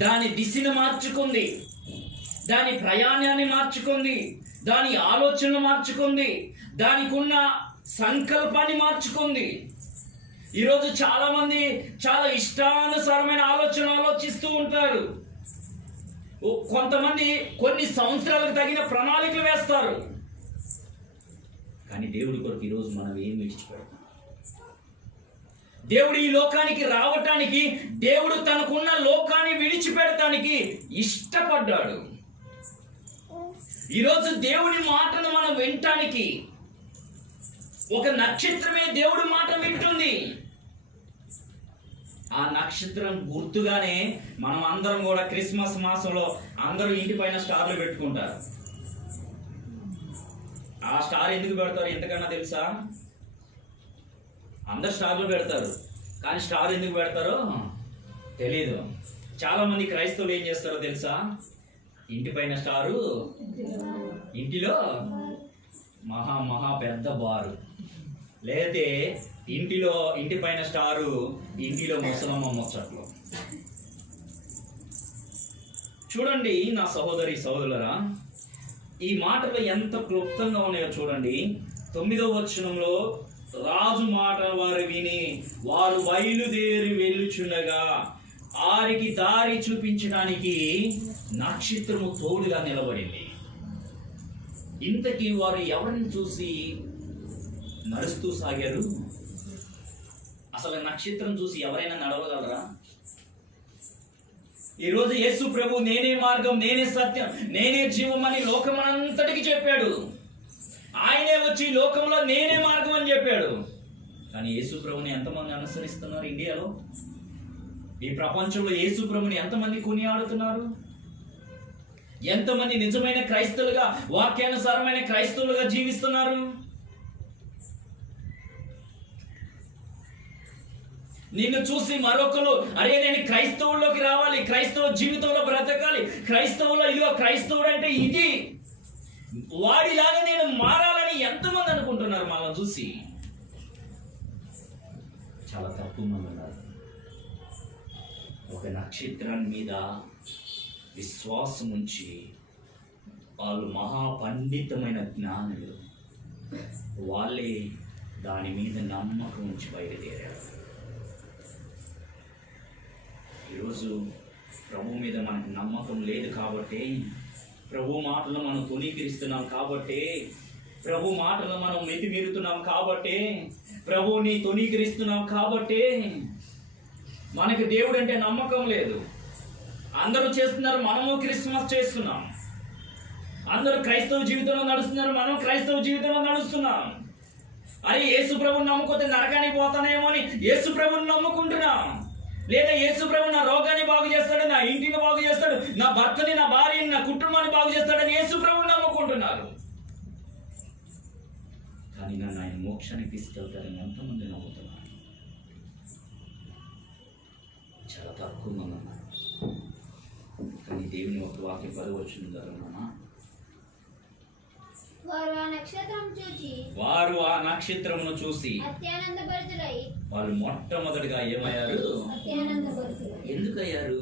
దాని దిశను మార్చుకుంది. దాని ప్రయాణాన్ని మార్చుకుంది. దాని ఆలోచనలు మార్చుకుంది. దానికి ఉన్న సంకల్పాన్ని మార్చుకుంది. ఈరోజు చాలామంది చాలా ఇష్టానుసారమైన ఆలోచన ఆలోచిస్తూ ఉంటారు. కొంతమంది కొన్ని సంవత్సరాలకు తగిన ప్రణాళికలు వేస్తారు. కానీ దేవుడి కొరకు ఈరోజు మనం ఏం విడిచిపెడతాం? దేవుడు ఈ లోకానికి రావటానికి దేవుడు తనకున్న లోకాన్ని విడిచిపెడటానికి ఇష్టపడ్డాడు. ఈరోజు దేవుడి మాటను మనం వినటానికి ఒక నక్షత్రమే దేవుడి మాట వింటుంది. ఆ నక్షత్రం గుర్తుగానే మనం అందరం కూడా క్రిస్మస్ మాసంలో అందరూ ఇంటి పైన స్టార్లు పెట్టుకుంటారు. ఆ స్టార్ ఎందుకు పెడతారు ఎంతకన్నా తెలుసా? అందరు స్టార్లు పెడతారు. కానీ స్టార్ ఎందుకు పెడతారో తెలీదు. చాలామంది క్రైస్తవులు ఏం చేస్తారో తెలుసా? ఇంటి పైన స్టారు. ఇంటిలో మహా మహా పెద్ద బారు. లేతే ఇంటిలో ఇంటి పైన స్టారు ఇంటిలో ముసలమ్మ ముచ్చట్లు. చూడండి నా సహోదరి సహోదరులరా ఈ మాటలు ఎంత క్లుప్తంగా ఉన్నాయో చూడండి. తొమ్మిదో వచనంలో రాజు మాట వారు విని వారు బయలుదేరి వెళ్ళుచుండగా వారికి దారి చూపించడానికి నక్షత్రము తోడుగా నిలబడింది. ఇంతకీ వారు ఎవరిని చూసి నడుస్తూ సాగారు? అసలు నక్షత్రం చూసి ఎవరైనా నడవగలరా? ఈరోజు యేసు ప్రభు నేనే మార్గం నేనే సత్యం నేనే జీవం అని లోకమనంతటికి చెప్పాడు. ఆయనే వచ్చి ఈ లోకంలో నేనే మార్గం అని చెప్పాడు. కానీ యేసు ప్రభుని ఎంతమంది అనుసరిస్తున్నారు ఇండియాలో? ఈ ప్రపంచంలో యేసు ప్రభుని ఎంతమంది కొనియాడుతున్నారు? ఎంతమంది నిజమైన క్రైస్తవులుగా వాక్యానుసారమైన క్రైస్తవులుగా జీవిస్తున్నారు? నిన్ను చూసి మరొకరు అరే నేను క్రైస్తవుల్లోకి రావాలి క్రైస్తవ జీవితంలో బ్రతకాలి క్రైస్తవులో ఇదిగో క్రైస్తవుడు అంటే ఇది. వాడిలాగా నేను అని ఎంతమంది అనుకుంటున్నారు మనల్ని చూసి? చాలా తక్కువ మంది ఉన్నారు. ఒక నక్షత్రం మీద విశ్వాసం ఉంచి వాళ్ళు మహాపండితమైన జ్ఞానులు. వాళ్ళే దాని మీద నమ్మకం ఉంచి బయలుదేరారు. ఈరోజు ప్రభు మీద మనకు నమ్మకం లేదు కాబట్టి ప్రభు మాటలు మనం తునీకరిస్తున్నాం కాబట్టి ప్రభు మాటలు మనం మితిమీరుతున్నాం కాబట్టి ప్రభుని తునీకరిస్తున్నాం కాబట్టి మనకి దేవుడు అంటే నమ్మకం లేదు. అందరూ చేస్తున్నారు మనము క్రిస్మస్ చేస్తున్నాం. అందరూ క్రైస్తవ జీవితంలో నడుస్తున్నారు మనం క్రైస్తవ జీవితంలో నడుస్తున్నాం. అరే యేసు ప్రభుని నమ్ముకోతే నరకానికి పోతానేమో అని యేసు ప్రభుని నమ్ముకుంటున్నాం. లేదా యేసు ప్రభు నా రోగాన్ని బాగు చేస్తాడు నా ఇంటిని బాగు చేస్తాడు నా భర్తని నా భార్యని నా కుటుంబాన్ని బాగు చేస్తాడని యేసు ప్రభుని నమ్ముకుంటున్నారు కానీ నన్ను ఆయన మోక్షానికి తీసుకెళ్తారని ఎంతమంది నమ్ముతున్నారు చాలా తక్కువ మంది ఉన్నారు. కానీ దేవుని ఒక వాక్యం పదవచ్చిన ధరమా వారు ఆ నక్షత్రం చూచి వారు ఆ నక్షత్రమును చూసి వాళ్ళు మొట్టమొదటిగా ఏమయ్యారు? ఎందుకయ్యారు?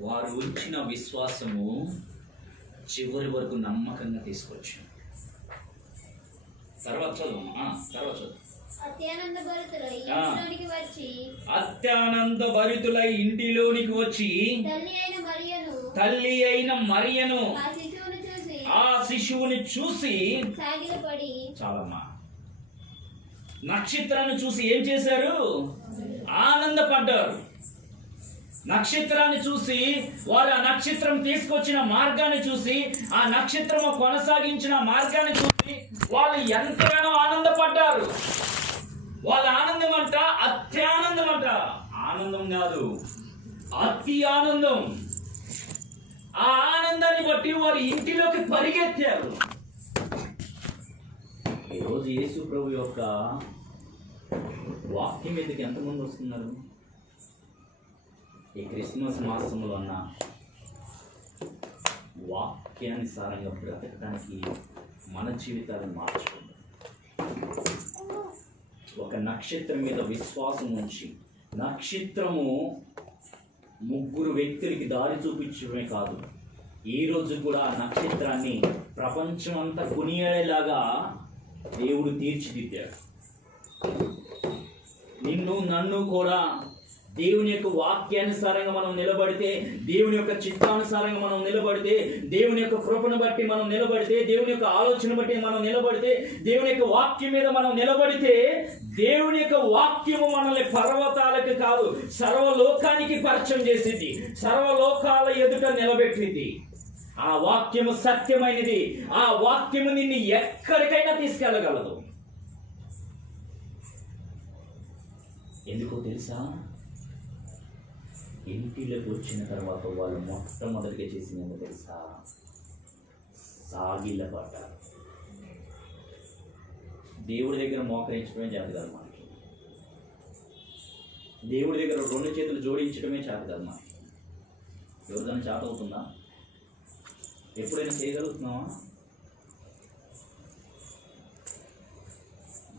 వారు ఉంచిన విశ్వాసము చివరి వరకు నమ్మకంగా తీసుకొచ్చారు. అత్యానంద భరితులై ఇంటిలోనికి వచ్చి తల్లి అయిన మరియను ఆ శిశువును చూసి చాలమ్మా. నక్షత్రాన్ని చూసి ఏం చేశారు? ఆనందపడ్డారు. నక్షత్రాన్ని చూసి వారు ఆ నక్షత్రం తీసుకొచ్చిన మార్గాన్ని చూసి ఆ నక్షత్రము కొనసాగించిన మార్గాన్ని చూసి వాళ్ళు ఎంతగానో ఆనందపడ్డారు. వాళ్ళ ఆనందం అంట అత్యానందం అంట. ఆనందం కాదు అతి ఆనందం. ఆ ఆనందాన్ని బట్టి వారు ఇంటిలోకి పరిగెత్తారు. ఈరోజు యేసు ప్రభు యొక్క వాక్యం మీదకి ఎంతమంది వస్తున్నారు? ఈ క్రిస్మస్ మాసంలో ఉన్న వాక్యానుసారంగా బ్రతకడానికి మన జీవితాలను మార్చుకుందాం. ఒక నక్షత్రం మీద విశ్వాసం ఉంచి నక్షత్రము ముగ్గురు వ్యక్తులకి దారి చూపించడమే కాదు ఈ రోజు కూడా నక్షత్రాన్ని ప్రపంచం అంతా కొనియాడేలాగా దేవుడు తీర్చిదిద్దాడు. నిన్ను నన్ను కూడా దేవుని యొక్క వాక్యానుసారంగా మనం నిలబడితే దేవుని యొక్క చిత్తానుసారంగా మనం నిలబడితే దేవుని యొక్క కృపను బట్టి మనం నిలబడితే దేవుని యొక్క ఆలోచన బట్టి మనం నిలబడితే దేవుని యొక్క వాక్యం మీద మనం నిలబడితే దేవుని యొక్క వాక్యము మనల్ని పర్వతాలకు కాదు సర్వలోకానికి పరిచయం చేసింది సర్వలోకాల ఎదుట నిలబెట్టింది. ఆ వాక్యము సత్యమైనది ఆ వాక్యము నిన్ను ఎక్కడికైనా తీసుకెళ్ళగలదు. ఎందుకో తెలుసా? ఇంటిలోకి వచ్చిన తర్వాత వాళ్ళు మొట్టమొదటిగా చేసింది తెలుసా? సాగిల పాట. దేవుడి దగ్గర మోకరించడమే చేత కాదు మనకి దేవుడి దగ్గర రెండు చేతులు జోడించడమే చేత కాదు మనకి ఎవరిదైనా చేత అవుతుందా? ఎప్పుడైనా చేయగలుగుతున్నావా?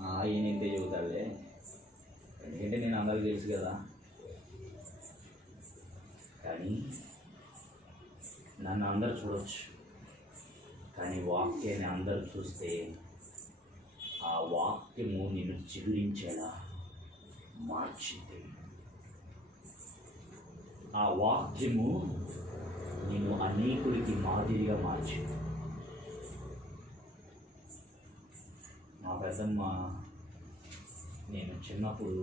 ఆ, ఈయన ఇంతే చెబుతాడులే. ఎందుకంటే నేను అందరికి తెలుసు కదా కానీ నన్ను అందరు చూడవచ్చు కానీ వాక్యాన్ని అందరు చూస్తే ఆ వాక్యము నిన్ను చిగురించేలా మార్చింది. ఆ వాక్యము నిన్ను అనేకుడికి మాదిరిగా మార్చింది. మా పెద్దమ్మ నేను చిన్నప్పుడు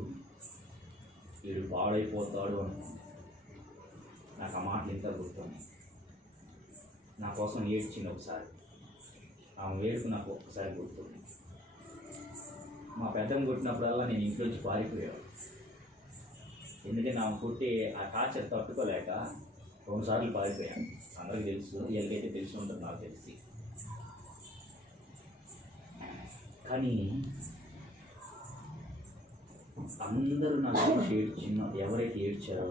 వీడు పాడైపోతాడు అనుకున్నాను నాకు ఆ మాటలు ఇంకా గుర్తున్నాయి? నా కోసం ఏడ్చింది ఒకసారి. ఆమె వేడుకు నాకు ఒక్కసారి గుర్తుంది. మా పెద్దమ్మ కొట్టినప్పుడల్లా నేను ఇంట్లోంచి పారిపోయాను ఎందుకంటే ఆమె కొట్టి ఆ టార్చర్ తట్టుకోలేక రెండుసార్లు పారిపోయాను. అందరికీ తెలుసు వీళ్ళకైతే తెలిసి ఉంటుంది నాకు తెలిసి. కానీ అందరూ నాకు ఏడ్చిన ఎవరైతే ఏడ్చారో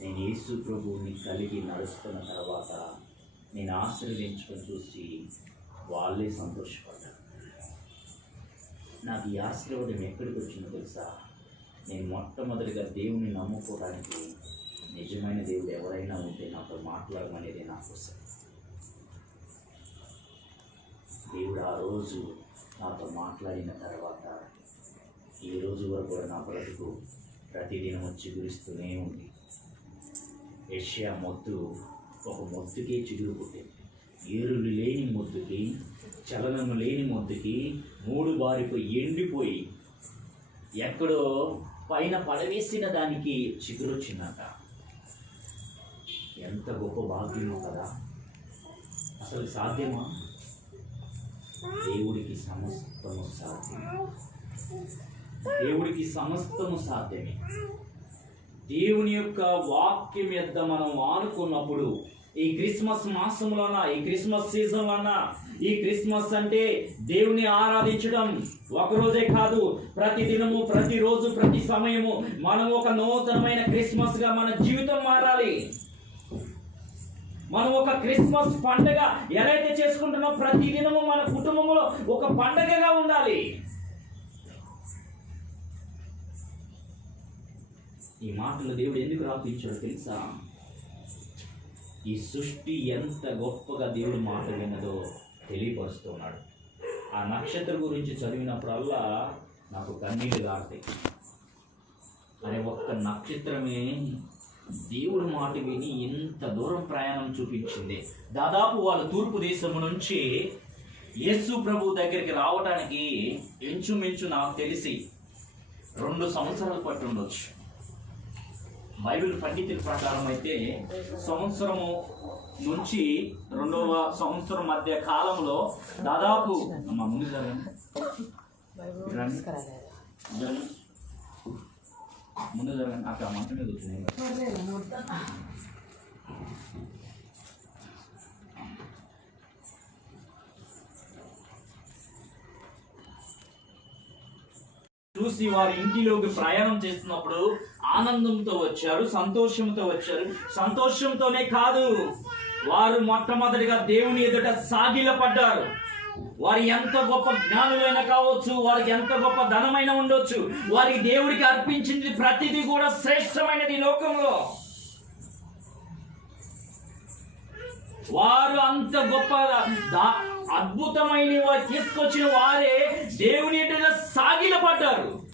నేను యేసు ప్రభువుని కలిగి నడుస్తున్న తర్వాత నేను ఆశీర్వదించుకొని చూసి వాళ్ళే సంతోషపడ్డారు. నాకు ఈ ఆశీర్వాదం ఎక్కడికి వచ్చిందో తెలుసా? నేను మొట్టమొదటిగా దేవుని నమ్ముకోవడానికి నిజమైన దేవుడు ఎవరైనా ఉంటే నాతో మాట్లాడమనేది నా కోసం. దేవుడు ఆ రోజు నాతో మాట్లాడిన తర్వాత ఈ రోజు వరకు కూడా నా బ్రతుకు ప్రతిదినం చిగురిస్తూనే ఉంది. ఏషియా మొద్దు ఒక మొద్దుకే చిగురు పుట్టింది. ఏరులు లేని మొద్దుకి చలనము లేని మొద్దుకి మూడు బారిపోయి ఎండిపోయి ఎక్కడో పైన పడవేసిన దానికి చిగురొచ్చిందంట. ఎంత గొప్ప భాగ్యమో కదా. అసలు సాధ్యమా? దేవుడికి సమస్తము సాధ్యమే. దేవుడికి సమస్తము సాధ్యమే. దేవుని యొక్క వాక్యం యొద్ద మనం ఆనుకున్నప్పుడు ఈ క్రిస్మస్ మాసంలోన ఈ క్రిస్మస్ సీజన్లోన ఈ క్రిస్మస్ అంటే దేవుని ఆరాధించడం ఒకరోజే కాదు. ప్రతి దినము ప్రతిరోజు ప్రతి సమయము మనం ఒక నూతనమైన క్రిస్మస్గా మన జీవితం మారాలి. మనం ఒక క్రిస్మస్ పండగ ఎలా అయితే చేసుకుంటున్నాం ప్రతి దినము మన కుటుంబంలో ఒక పండగగా ఉండాలి. ఈ మాటలు దేవుడు ఎందుకు రాపించాడో తెలుసా? ఈ సృష్టి ఎంత గొప్పగా దేవుడు మాట విన్నదో తెలియపరుస్తున్నాడు. ఆ నక్షత్రం గురించి చదివినప్పుడల్లా నాకు కన్నీళ్ళు గారుతాయి. అనే ఒక్క నక్షత్రమే దేవుడు మాట విని ఇంత దూరం ప్రయాణం చూపించింది. దాదాపు వాళ్ళ తూర్పు దేశం నుంచి యేసు ప్రభు దగ్గరికి రావడానికి ఇంచుమించు నాకు తెలిసి రెండు సంవత్సరాలు పట్టుండొచ్చు. బైబిల్ పండితుల ప్రకారం అయితే సంవత్సరము నుంచి రెండవ సంవత్సరం మధ్య కాలంలో దాదాపు అమ్మా ముందు జరగండి. ముందు జరగండి అక్కడ మంచి మీద చూసి వారి ఇంటిలోకి ప్రయాణం చేస్తున్నప్పుడు ఆనందంతో వచ్చారు సంతోషంతో వచ్చారు. సంతోషంతోనే కాదు వారు మొట్టమొదటిగా దేవుని ఎదుట సాగిల పడ్డారు వారు ఎంత గొప్ప జ్ఞానులైనా కావచ్చు వారికి ఎంత గొప్ప ధనమైన ఉండొచ్చు. వారికి దేవుడికి అర్పించింది ప్రతిదీ కూడా శ్రేష్టమైనది ఈ లోకంలో. వారు అంత గొప్ప అద్భుతమైన తీసుకొచ్చిన వారే దేవుని ఎదుట సాగిలపడ్డారు.